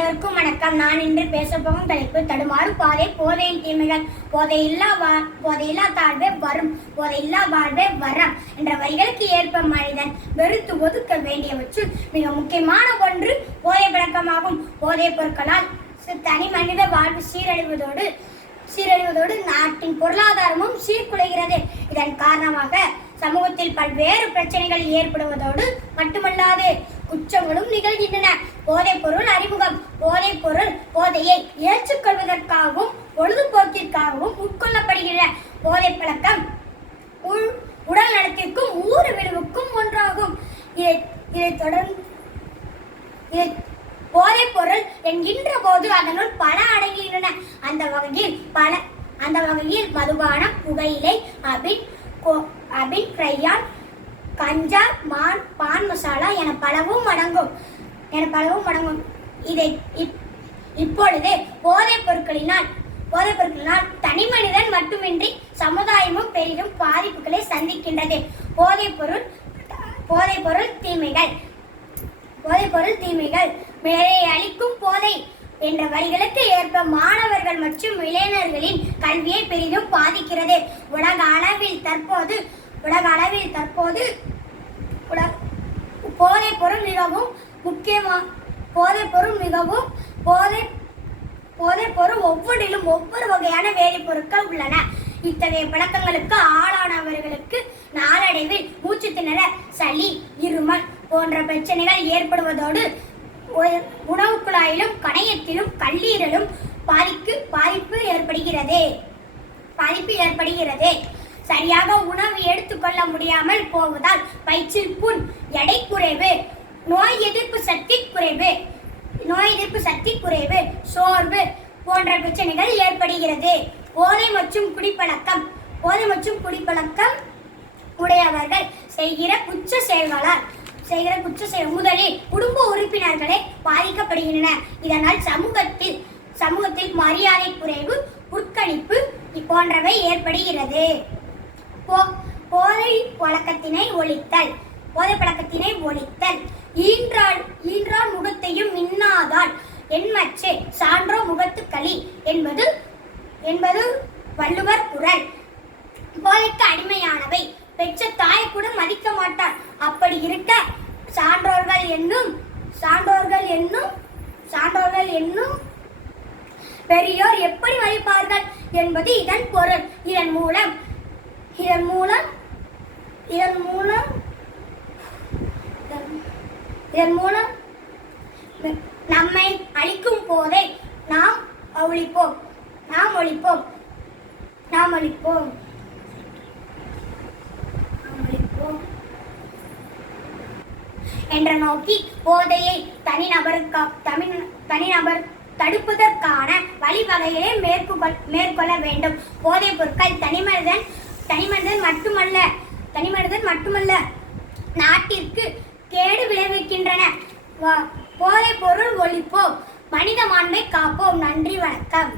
அனைவருக்கும் வணக்கம். நான் இன்று பேசப்போகும் தலைப்பு தடுமாறு பாதை போதையின் தீமைகள் போதையில்லா வா போதையில்லா தாழ்வே வரும் போதையில்லா வாழ்வே வரம் என்ற வரிகளுக்கு ஏற்ப மனிதன் வெறுத்து ஒதுக்க வேண்டியவற்றுள் மிக முக்கியமான ஒன்று போதை பழக்கமாகும். போதைப் பொருட்களால் தனி மனித வாழ்வு சீரழிவதோடு சீரழிவதோடு நாட்டின் பொருளாதாரமும் சீர்குலைகிறது. இதன் காரணமாக சமூகத்தில் பல்வேறு பிரச்சனைகள் ஏற்படுவதோடு மட்டுமல்லாது குற்றங்களும் நிகழ்கின்றன. போதைப்பொருள் அறிமுகம். போதைப்பொருள் போதையை ஏற்றுக்கொள்வதற்காகவும் பொழுதுபோக்கிற்காகவும் உட்கொள்ளப்படுகிற போதை பழக்கம் உள்- உடல் நலத்திற்கும் ஊறு விளைவுக்கும் ஒன்றாகும். இதை இதை தொடர்ந்து இதை போதைப் பொருள் என்கின்ற போது அதனுள் பல அடங்குகின்றன. அந்த வகையில் பல அந்த வகையில் மதுபானம் புகையிலை அபின் கோ- அபின் கிரையான் கஞ்சா மான் பான் மசாலா என பலவும் அடங்கும். என பலவும் வணங்கும் இதை இப்- இப்பொழுது போதைப் பொருட்களினால் போதைப் பொருட்களினால் தனி மனிதன் மட்டுமின்றி சமுதாயமும் பெரிதும் பாதிப்புகளை சந்திக்கின்றது. போதைப் பொருள் போதைப் பொருள் தீமைகள். போதைப் பொருள் தீமைகள். மேலே அளிக்கும் போதை என்ற வரிகளுக்கு ஏற்ப மாணவர்கள் மற்றும் இளைஞர்களின் கல்வியை பெரிதும் பாதிக்கிறது. உலக அளவில் தற்போது உலக அளவில் தற்போது போதைப் பொருள் மிகவும் முக்கியமா போதைப் பொருள் மிகவும் போதை போதைப் பொருள் ஒவ்வொன்றிலும் ஒவ்வொரு வகையான வேதிப்பொருட்கள் உள்ளன. இத்தகைய பழக்கங்களுக்கு ஆளானவர்களுக்கு நாளடைவில் மூச்சு திணற சளி இருமல் போன்ற பிரச்சனைகள் ஏற்படுவதோடு உணவு குழாயிலும் கணையத்திலும் கல்லீரலும் பாதிக்கு பாதிப்பு ஏற்படுகிறது. பாதிப்பு ஏற்படுகிறது. சரியாக உணவு எடுத்துக்கொள்ள முடியாமல் போவதால் வயிற்றில் புண் எடை குறைவு நோய் எதிர்ப்பு சக்தி குறைவு. நோய் எதிர்ப்பு சக்தி குறைவு. சோர்வு போன்ற பிரச்சனைகள் ஏற்படுகிறது. போதை மற்றும் குடிப்பழக்கம். போதை மற்றும் குடிப்பழக்கம் உடையவர்கள் செய்கிற குற்ற செயல்களால் செய்கிற குற்ற செயல் முதலில் குடும்ப உறுப்பினர்களே பாதிக்கப்படுகின்றன. இதனால் சமூகத்தில் சமூகத்தில் மரியாதை குறைவு புறக்கணிப்பு போன்றவை ஏற்படுகிறது. போதை பழக்கத்தினை ஒழித்தல். போதை பழக்கத்தினை ஒழித்தல். ஈன்றாள் ஈன்றா முகத்தையும் மின்னாதான் என் மச்சே சான்றோ முகத்து களி என்பது என்பது வள்ளுவர் குரல். போதைக்கு அடிமையானவை. பெற்ற தாய் கூட மதிக்க மாட்டார் அப்படி இருக்க சான்றோர்கள் என்னும் சான்றோர்கள் என்னும் சான்றோர்கள் என்னும் பெரியோர் எப்படி மதிப்பார்கள் என்பது இதன் பொருள். இதன் மூலம் இதன் மூலம் இதன் மூலம் இதன் மூலம் நம்மை அழிக்கும் போதை நாம் ஒழிப்போம் நாம் ஒழிப்போம் நாம் ஒழிப்போம் என்ற நோக்கி போதையை தனிநபருக்கா தமிழ் தனிநபர் தடுப்பதற்கான வழிவகைகளை மேற்கொள் மேற்கொள்ள வேண்டும். போதைப் பொருட்கள் தனிமனிதன் தனிமனிதன் மட்டுமல்ல தனிமனிதன் மட்டுமல்ல நாட்டிற்கு கேடு விளைவிக்கின்றன. வா- பொருள் ஒழிப்போம். மனித மாண்பை காப்போம். நன்றி வணக்கம்.